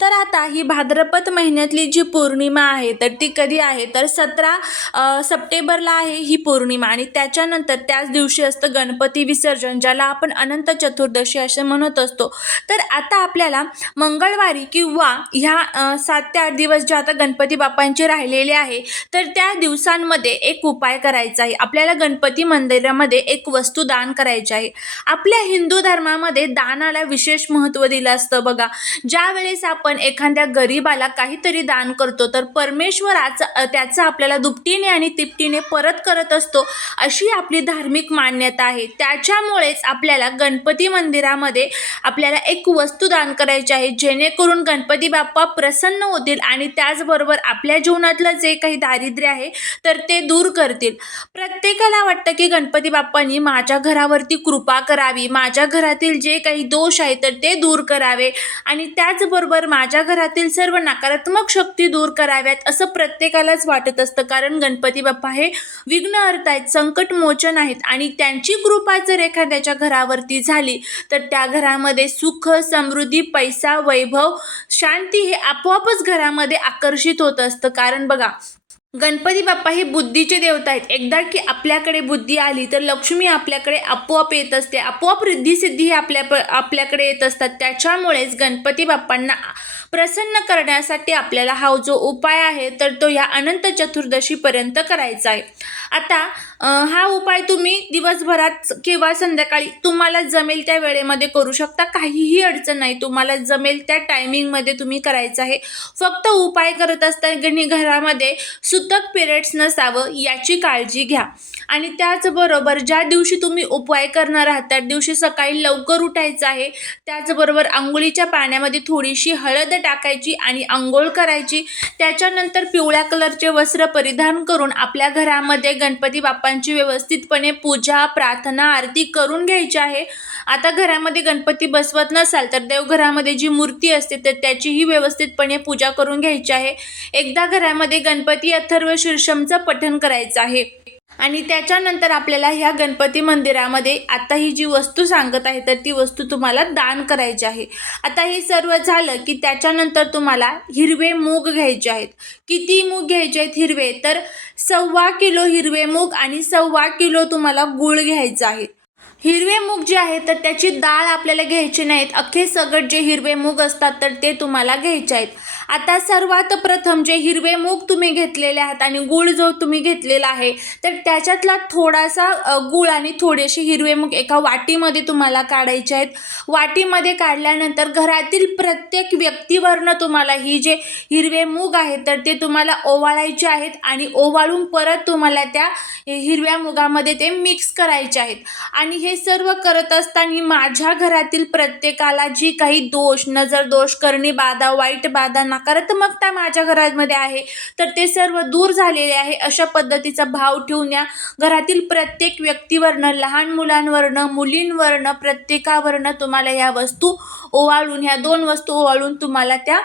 तर आता ही भाद्रपद महिन्यातली जी पौर्णिमा आहे तर ती कधी आहे? तर सतरा सप्टेंबरला आहे ही पौर्णिमा आणि त्याच्यानंतर त्याच दिवशी असतं गणपती विसर्जन ज्याला आपण अनंत चतुर्दशी असे म्हणत असतो. तर आता आपल्याला मंगळवारी किंवा ह्या सात ते आठ दिवस जे आता गणपती बाप्पांचे राहिलेले आहे तर त्या दिवसांमध्ये एक उपाय करायचा आहे. आपल्याला गणपती मंदिरामध्ये एक वस्तू दान करायची आहे. आपल्या हिंदू धर्मामध्ये दानाला विशेष महत्त्व दिलं असतं बघा. ज्यावेळेस आपण आपण एखाद्या गरीबाला काहीतरी दान करतो तर परमेश्वर आज त्याचं आपल्याला दुपटीने आणि तिपटीने परत करत असतो अशी आपली धार्मिक मान्यता आहे. त्याच्यामुळेच आपल्याला गणपती मंदिरामध्ये आपल्याला एक वस्तू दान करायची आहे जेणेकरून गणपती बाप्पा प्रसन्न होतील आणि त्याचबरोबर आपल्या जीवनातलं जे काही दारिद्र्य आहे तर ते दूर करतील. प्रत्येकाला वाटतं की गणपती बाप्पांनी माझ्या घरावरती कृपा करावी माझ्या घरातील जे काही दोष आहे तर ते दूर करावे. आणि त्याचबरोबर मा माझ्या घरातील सर्व नकारात्मक शक्ती दूर कराव्यात असं प्रत्येकालाच वाटत असतं. कारण गणपती बाप्पा हे विघ्न अर्थ आहेत संकट मोचन आहेत आणि त्यांची कृपा जर एखाद्याच्या घरावरती झाली तर त्या घरामध्ये सुख समृद्धी पैसा वैभव शांती हे आपोआपच घरामध्ये आकर्षित होत असतं. कारण बघा गणपती बाप्पा हे बुद्धीचे देवता आहेत. एकदा की आपल्याकडे बुद्धी आली तर लक्ष्मी आपल्याकडे आपोआप येत असते. आपोआप रिद्धी सिद्धी आपल्या आपल्याकडे येत असतात. त्याच्यामुळेच गणपती बाप्पांना प्रसन्न करण्यासाठी आपल्याला हा जो उपाय आहे तर तो ह्या अनंत चतुर्दशीपर्यंत करायचा आहे. आता हा उपाय तुम्ही दिवसभरात किंवा संध्याकाळी तुम्हाला जमेल त्या वेळेमध्ये करू शकता. काहीही अडचण नाही. तुम्हाला जमेल त्या टायमिंगमध्ये तुम्ही करायचं आहे. फक्त उपाय करत असताना घरामध्ये सुतक पिरियड्स नसावं याची काळजी घ्या. आणि त्याचबरोबर ज्या दिवशी तुम्ही उपाय करणार आहात त्या दिवशी सकाळी लवकर उठायचं आहे. त्याचबरोबर आंघोळीच्या पाण्यामध्ये थोडीशी हळद टाकायची आणि आंघोळ करायची. त्याच्यानंतर पिवळ्या कलरचे वस्त्र परिधान करून आपल्या घरामध्ये गणपती बाप्पांची व्यवस्थितपणे पूजा प्रार्थना आरती करून घ्यायची आहे. आता घरामध्ये गणपती बसवत नसाल तर देवघरामध्ये जी मूर्ती असते तर त्याचीही व्यवस्थितपणे पूजा करून घ्यायची आहे. एकदा घरामध्ये गणपती अथर्व शीर्षमचं पठण करायचं आहे. आणि त्याच्यानंतर आपल्याला ह्या गणपती मंदिरामध्ये आता ही जी वस्तू सांगत आहे तर ती वस्तू तुम्हाला दान करायची आहे. आता हे सर्व झालं की त्याच्यानंतर तुम्हाला हिरवे मूग घ्यायचे आहेत. किती मूग घ्यायचे आहेत हिरवे? तर सव्वा किलो हिरवे मूग आणि सव्वा किलो तुम्हाला गूळ घ्यायचा आहे. हिरवे मूग जे आहे तर त्याची डाळ आपल्याला घ्यायची नाहीत. अख्खे सगट जे हिरवे मूग असतात तर ते तुम्हाला घ्यायचे आहेत. आता सर्वात प्रथम जे हिरवे मूग तुम्ही घेतलेले आहात आणि गूळ जो तुम्ही घेतलेला आहे तर त्याच्यातला थोडासा गूळ आणि थोडेसे हिरवे मूग एका वाटीमध्ये तुम्हाला काढायचे आहेत. वाटीमध्ये काढल्यानंतर घरातील प्रत्येक व्यक्तीवरनं तुम्हाला ही जे हिरवे मूग आहेत तर ते तुम्हाला ओवाळायचे आहेत आणि ओवाळून परत तुम्हाला त्या हिरव्या मुगामध्ये ते मिक्स करायचे आहेत. आणि हे सर्व करत असताना माझ्या घरातील प्रत्येकाला जी काही दोष नजर दोष करणी बाधा वाईट बाधा ना नकारात्मकता माझ्या घरामध्ये आहे. तर ते सर्व दूर झालेले आहे. अशा पद्धतीचा भाव ठेवून या घरातील प्रत्येक व्यक्तीवरनं लहान मुलांवरनं मुलींवरनं प्रत्येकावरनं तुम्हाला ह्या वस्तू ओवाळून ह्या दोन वस्तू ओवाळून तुम्हाला त्या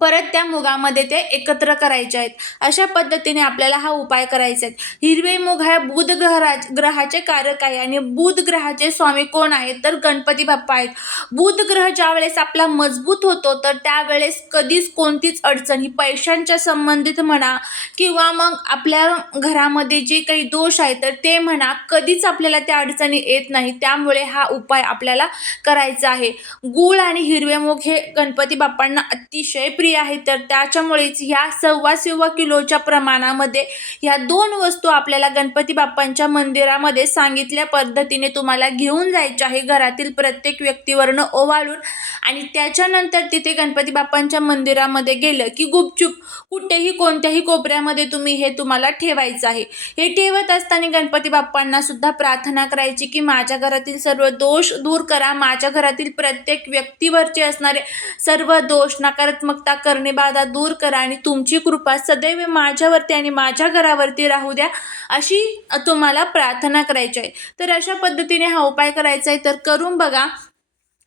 परत त्या मुगामध्ये ते एकत्र करायचे आहेत. अशा पद्धतीने आपल्याला हा उपाय करायचा आहे. हिरवे मुग हा बुध ग्रहा ग्रहाचे कारक आहे आणि बुध ग्रहाचे स्वामी कोण आहेत? तर गणपती बाप्पा आहेत. बुध ग्रह ज्यावेळेस आपला मजबूत होतो तर त्यावेळेस कधीच कोणतीच अडचण ही पैशांच्या संबंधित म्हणा किंवा मग आपल्या घरामध्ये जे काही दोष आहे तर ते म्हणा कधीच आपल्याला त्या अडचणी येत नाही त्यामुळे हा उपाय आपल्याला करायचा आहे. गूळ आणि हिरवे मुग हे गणपती बाप्पांना अतिशय प्रिय आहे तर त्याच्यामुळेच ह्या सव्वा सव्वा किलोच्या प्रमाणामध्ये ह्या दोन वस्तू आपल्याला गणपती बाप्पांच्या मंदिरामध्ये सांगितल्या पद्धतीने तुम्हाला घेऊन जायच्या आहे. घरातील प्रत्येक व्यक्तीवरनं ओवाळून आणि त्याच्यानंतर तिथे गणपती बाप्पांच्या मंदिरामध्ये गेलं की गुपचूप कुठेही कोणत्याही कोपऱ्यामध्ये तुम्ही हे तुम्हाला ठेवायचं आहे. हे ठेवत असताना गणपती बाप्पांना सुद्धा प्रार्थना करायची की माझ्या घरातील सर्व दोष दूर करा. माझ्या घरातील प्रत्येक व्यक्तीवरचे असणारे सर्व दोष नकारात्मकता करणे बाधा दूर करा आणि तुमची कृपा सदैव माझ्यावरती आणि माझ्या घरावरती राहू द्या अशी तुम्हाला प्रार्थना करायची आहे. तर अशा पद्धतीने हा उपाय करायचा आहे. तर करून बघा.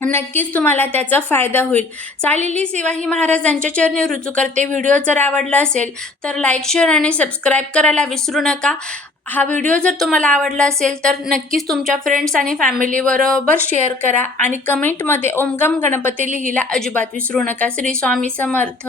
नक्कीच तुम्हाला त्याचा फायदा होईल. चालेली सेवा ही महाराजांच्या चरणी रुजू करते. व्हिडिओ जर आवडला असेल तर लाईक शेअर आणि सबस्क्राईब करायला विसरू नका. हा व्हिडिओ जर तुम्हाला आवडला असेल तर नक्कीच तुमच्या फ्रेंड्स आणि फॅमिलीबरोबर शेअर करा आणि कमेंटमध्ये ओम गम गणपती लिहिला अजिबात विसरू नका. श्री स्वामी समर्थ.